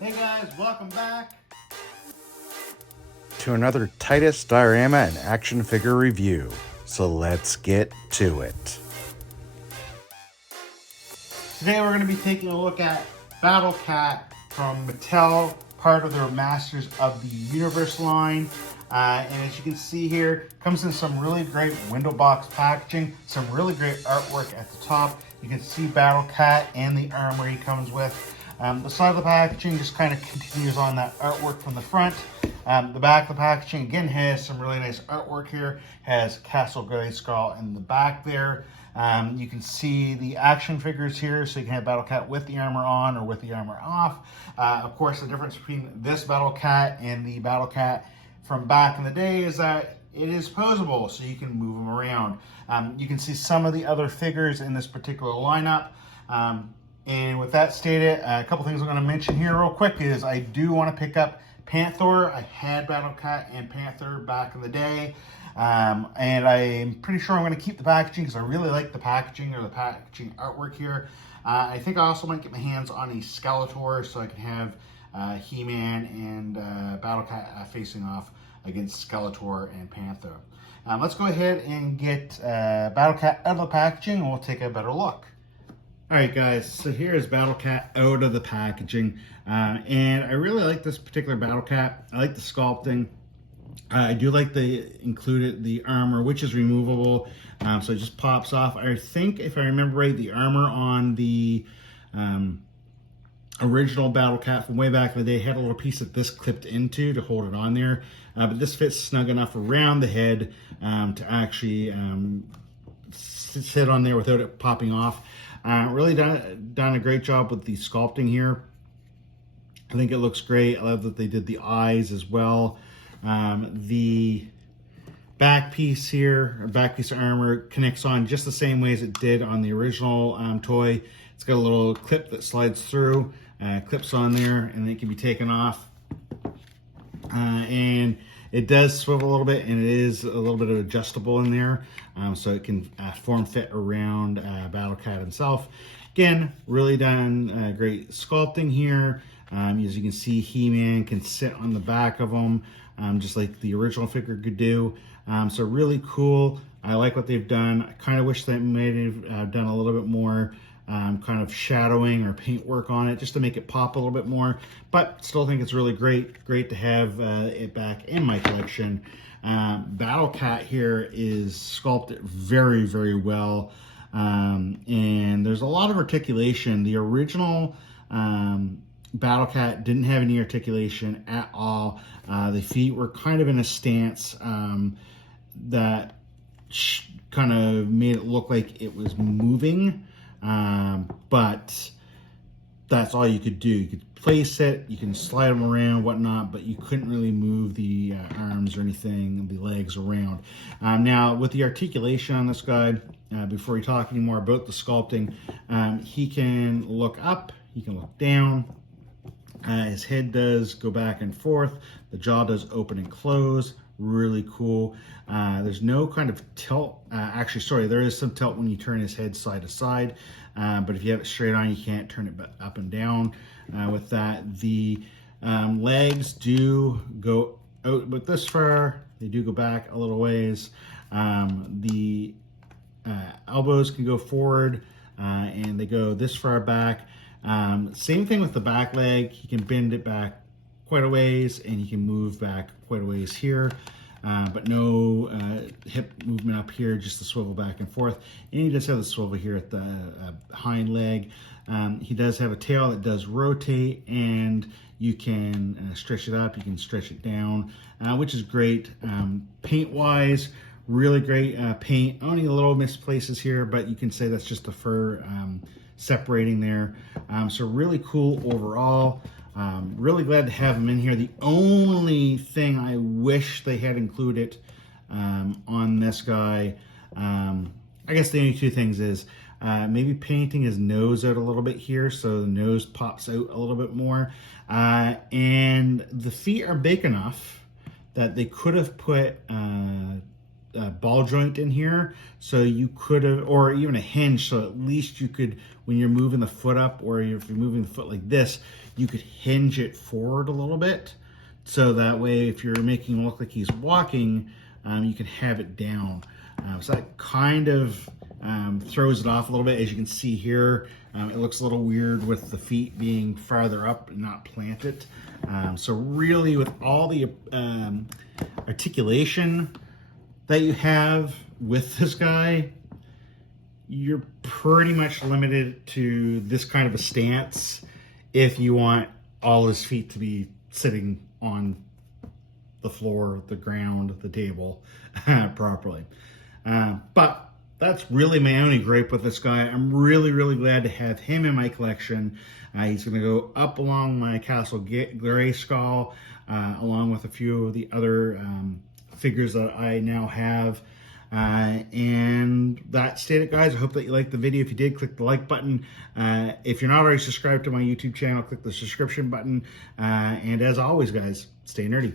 Hey guys, welcome back to another Titus diorama and action figure review. So let's get to it. Today we're going to be taking a look at Battle Cat from Mattel, part of their Masters of the Universe line. And as you can see here, comes in some really great window box packaging, some really great artwork at the top. You can see Battle Cat and the armor he comes with. The side of the packaging just kind of continues on that artwork from the front. The back of the packaging again has some really nice artwork here. Has Castle Grayskull in the back there. You can see the action figures here, so you can have Battle Cat with the armor on or with the armor off. Of course, the difference between this Battle Cat and the Battle Cat from back in the day is that it is posable, so you can move them around. You can see some of the other figures in this particular lineup. And with that stated, a couple things I'm going to mention here real quick is I do want to pick up Panther. I had Battle Cat and Panther back in the day. And I'm pretty sure I'm going to keep the packaging because I really like the packaging or the packaging artwork here. I think I also might get my hands on a Skeletor so I can have He-Man and Battle Cat facing off against Skeletor and Panther. Let's go ahead and get Battle Cat out of the packaging and we'll take a better look. Alright guys, so here's Battle Cat out of the packaging, and I really like this particular Battle Cat. I like the sculpting. I do like the armor, which is removable, so it just pops off. I think, if I remember right, the armor on the original Battle Cat from way back in the day had a little piece that this clipped into to hold it on there, but this fits snug enough around the head to actually sit on there without it popping off. Really done a great job with the sculpting here. I think it looks great. I love that they did the eyes as well. The back piece here, or back piece of armor, connects on just the same way as it did on the original toy. It's got a little clip that slides through, clips on there, and it can be taken off. And it does swivel a little bit, and it is a little bit of adjustable in there, so it can form fit around Battle Cat himself. Again, really done great sculpting here. As you can see, He-Man can sit on the back of him, just like the original figure could do. So really cool. I like what they've done. I kind of wish they might have done a little bit more kind of shadowing or paint work on it just to make it pop a little bit more, but still think it's really great to have it back in my collection. Battle Cat here is sculpted very, very well, and there's a lot of articulation. The original Battle Cat didn't have any articulation at all. The feet were kind of in a stance that kind of made it look like it was moving. But that's all you could do. You could place it, you can slide them around, whatnot, but you couldn't really move the arms or anything, the legs around. Now, with the articulation on this guy, before we talk anymore about the sculpting, he can look up, he can look down. His head does go back and forth. The jaw does open and close. Really cool. There's no kind of tilt. Actually, sorry, there is some tilt when you turn his head side to side, but if you have it straight on, you can't turn it up and down. With that, the legs do go out about this far. They do go back a little ways. The elbows can go forward, and they go this far back. Same thing with the back leg. You can bend it back quite a ways, and you can move back quite a ways here, but no hip movement up here, just the swivel back and forth. And he does have the swivel here at the hind leg. He does have a tail that does rotate, and you can stretch it up, you can stretch it down, which is great. Paint wise, really great paint. Only a little misplaces here, but you can say that's just the fur separating there. So really cool overall. Really glad to have them in here. The only thing I wish they had included on this guy, I guess the only two things is maybe painting his nose out a little bit here so the nose pops out a little bit more. And the feet are big enough that they could have put a ball joint in here, so you could have, or even a hinge, so at least you could, when you're moving the foot up, or if you're moving the foot like this, you could hinge it forward a little bit. So that way, if you're making him look like he's walking, you can have it down. So that kind of throws it off a little bit. As you can see here, it looks a little weird with the feet being farther up and not planted. So really, with all the articulation that you have with this guy, you're pretty much limited to this kind of a stance if you want all his feet to be sitting on the floor, the ground, the table properly. But that's really my only gripe with this guy. I'm really, really glad to have him in my collection. He's going to go up along my Castle Grayskull, along with a few of the other figures that I now have. And that's it, guys. I hope that you liked the video. If you did, click the like button. If you're not already subscribed to my YouTube channel, click the subscription button. And as always, guys, stay nerdy.